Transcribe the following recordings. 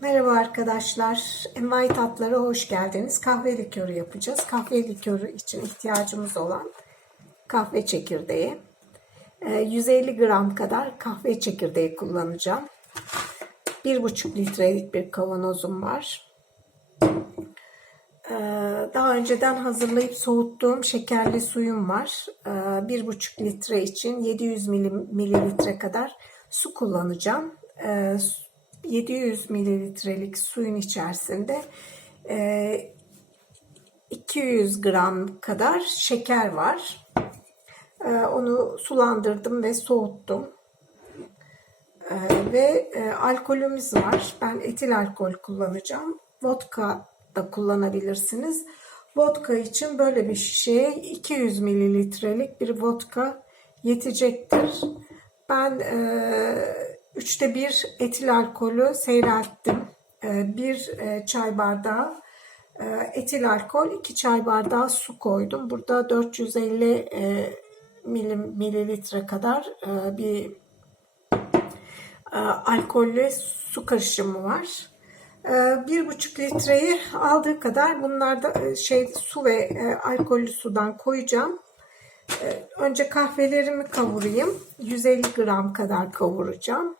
Merhaba arkadaşlar. Envai tatlara hoş geldiniz. Kahve likörü yapacağız. Kahve likörü için ihtiyacımız olan kahve çekirdeği. Ee, 150 gram kadar kahve çekirdeği kullanacağım. 1,5 litrelik bir kavanozum var. Ee, Daha önceden hazırlayıp soğuttuğum şekerli suyum var. Ee, 1,5 litre için 700 milim- mililitre kadar su kullanacağım. Ee, 700 mililitrelik suyun içerisinde e, 200 gram kadar şeker var. Ee, Onu sulandırdım ve soğuttum. Ee, Ve e, alkolümüz var. Ben etil alkol kullanacağım. Vodka da kullanabilirsiniz. Vodka için böyle bir şişeye 200 mililitrelik bir vodka yetecektir. Ben e, üçte bir etil alkolü seyrelttim. E, bir e, çay bardağı e, etil alkol, iki çay bardağı su koydum. Burada 450 e, mililitre kadar bir alkollü su karışımı var. Bir buçuk litreyi aldığı kadar bunlarda e, şey su ve alkollü sudan koyacağım. Önce kahvelerimi kavurayım. 150 gram kadar kavuracağım.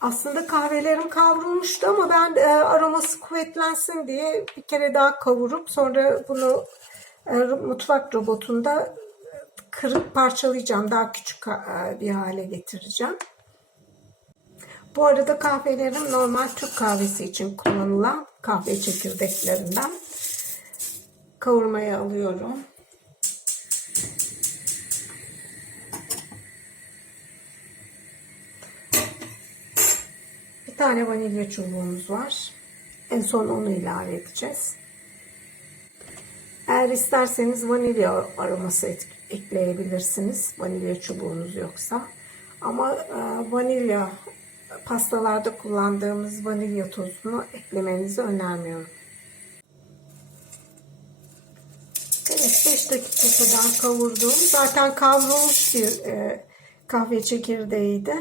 Aslında kahvelerim kavrulmuştu ama ben e, aroması kuvvetlensin diye bir kere daha kavurup sonra bunu e, mutfak robotunda kırıp parçalayacağım. Daha küçük e, bir hale getireceğim. Bu arada kahvelerim normal Türk kahvesi için kullanılan kahve çekirdeklerinden. Kavurmaya alıyorum. Tane vanilya çubuğumuz var. En son onu ilave edeceğiz. Eğer isterseniz vanilya aroması ekleyebilirsiniz. Vanilya çubuğunuz yoksa. Ama e, vanilya pastalarda kullandığımız vanilya tozunu eklemenizi önermiyorum. Evet 5 dakika kadar kavurdum. Zaten kavrulmuş bir e, kahve çekirdeğiydi.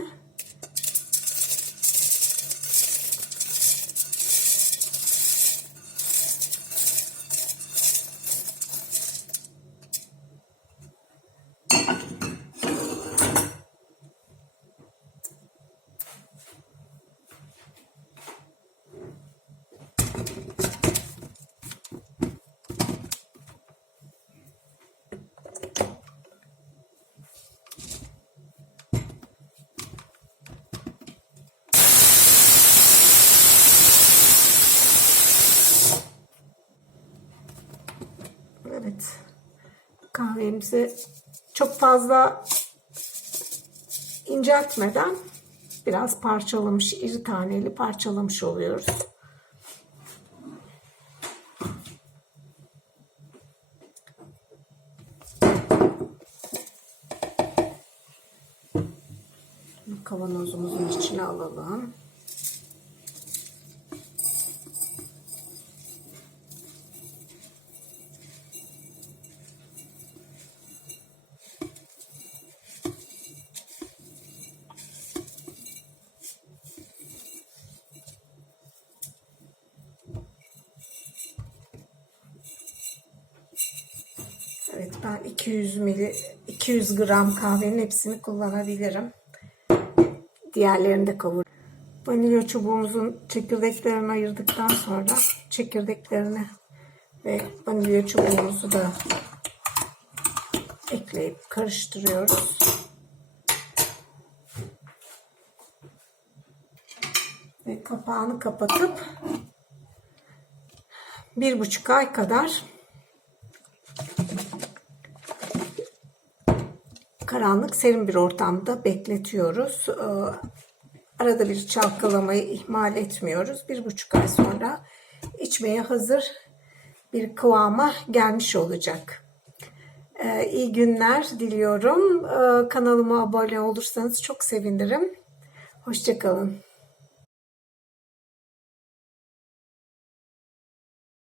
Evet. Kahvemizi çok fazla inceltmeden biraz parçalamış, iri taneli parçalamış oluyoruz. Kavanozumuzun içine alalım. Evet ben 200 mili 200 gram kahvenin hepsini kullanabilirim. Diğerlerini de kavur. Vanilya çubuğumuzun çekirdeklerini ayırdıktan sonra çekirdeklerini ve vanilya çubuğumuzu da ekleyip karıştırıyoruz. Ve kapağını kapatıp bir buçuk ay kadar karanlık serin bir ortamda bekletiyoruz. Ee, Arada bir çalkalamayı ihmal etmiyoruz. Bir buçuk ay sonra içmeye hazır bir kıvama gelmiş olacak. Ee, iyi günler diliyorum. Ee, kanalıma abone olursanız çok sevinirim. Hoşçakalın.